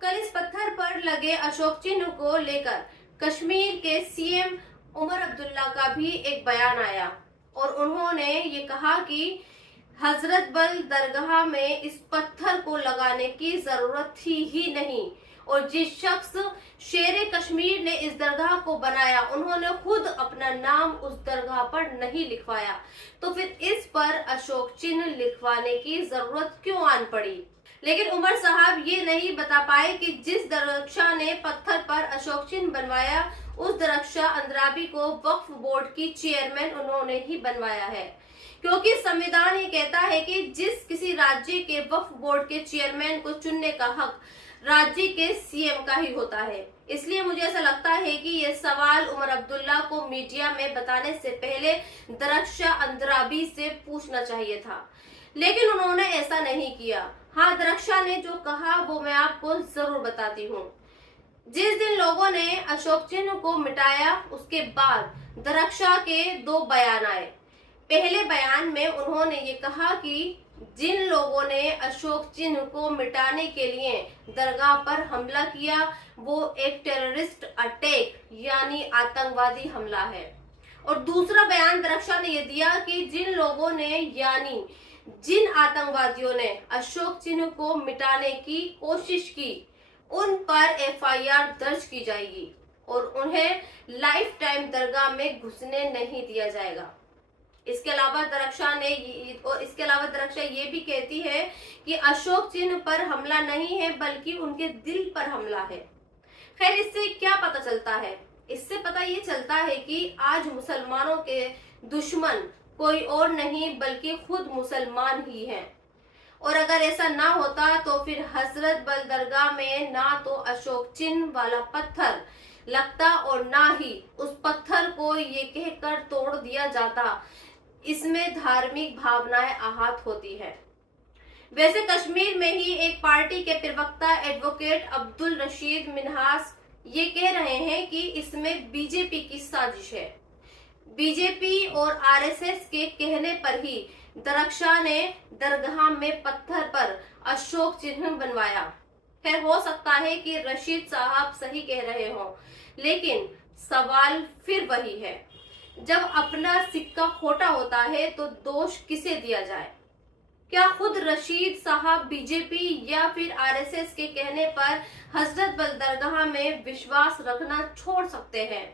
कल इस पत्थर पर लगे अशोक चिन्ह को लेकर कश्मीर के सीएम उमर अब्दुल्ला का भी एक बयान आया और उन्होंने ये कहा कि हजरत बल दरगाह में इस पत्थर को लगाने की जरूरत थी ही नहीं और जिस शख्स शेरे कश्मीर ने इस दरगाह को बनाया उन्होंने खुद अपना नाम उस दरगाह पर नहीं लिखवाया, तो फिर इस पर अशोक चिन्ह लिखवाने की जरूरत क्यों आन पड़ी। लेकिन उमर साहब ये नहीं बता पाए कि जिस दरख्शा ने पत्थर पर अशोक चिन्ह बनवाया उस दरख्शा अंद्राबी को वक्फ बोर्ड की चेयरमैन उन्होंने ही बनवाया है, क्योंकि संविधान ये कहता है कि जिस किसी राज्य के वक्फ बोर्ड के चेयरमैन को चुनने का हक राज्य के सीएम का ही होता है। इसलिए मुझे ऐसा लगता है कि ये सवाल उमर अब्दुल्ला को मीडिया में बताने से पहले दरख्शा अंद्राबी से पूछना चाहिए था, लेकिन उन्होंने ऐसा नहीं किया। हाँ, दरख्शा ने जो कहा वो मैं आपको जरूर बताती हूँ। जिस दिन लोगों ने अशोक चिन्ह को मिटाया उसके बाद दरख्शा के दो बयान आए। पहले बयान में उन्होंने ये कहा कि जिन लोगों ने अशोक चिन्ह को मिटाने के लिए दरगाह पर हमला किया वो एक टेररिस्ट अटैक यानी आतंकवादी हमला है। और दूसरा बयान दरख्शा ने यह दिया कि जिन लोगों ने यानी जिन आतंकवादियों ने अशोक चिन्ह को मिटाने की कोशिश की उन पर एफआईआर दर्ज की जाएगी और उन्हें लाइफ टाइम दरगाह में घुसने नहीं दिया जाएगा। इसके अलावा दरख्शा ये भी कहती है कि अशोक चिन्ह पर हमला नहीं है बल्कि उनके दिल पर हमला है। खैर, इससे क्या पता चलता है? इससे पता ये चलता है कि आज मुसलमानों के दुश्मन कोई और नहीं बल्कि खुद मुसलमान ही हैं। और अगर ऐसा ना होता तो फिर हजरत बल दरगाह में ना तो अशोक चिन्ह वाला पत्थर लगता और ना ही उस पत्थर को ये कहकर तोड़ दिया जाता इसमें धार्मिक भावनाएं आहत होती है। वैसे कश्मीर में ही एक पार्टी के प्रवक्ता एडवोकेट अब्दुल रशीद मिन्हास ये कह रहे हैं कि इसमें बीजेपी की साजिश है। बीजेपी और आरएसएस के कहने पर ही दरख्शा ने दरगाह में पत्थर पर अशोक चिन्ह बनवाया। खैर, हो सकता है कि रशीद साहब सही कह रहे हों, लेकिन सवाल फिर वही है, जब अपना सिक्का खोटा होता है तो दोष किसे दिया जाए? क्या खुद रशीद साहब बीजेपी या फिर आरएसएस के कहने पर हजरत बल दरगाह में विश्वास रखना छोड़ सकते हैं?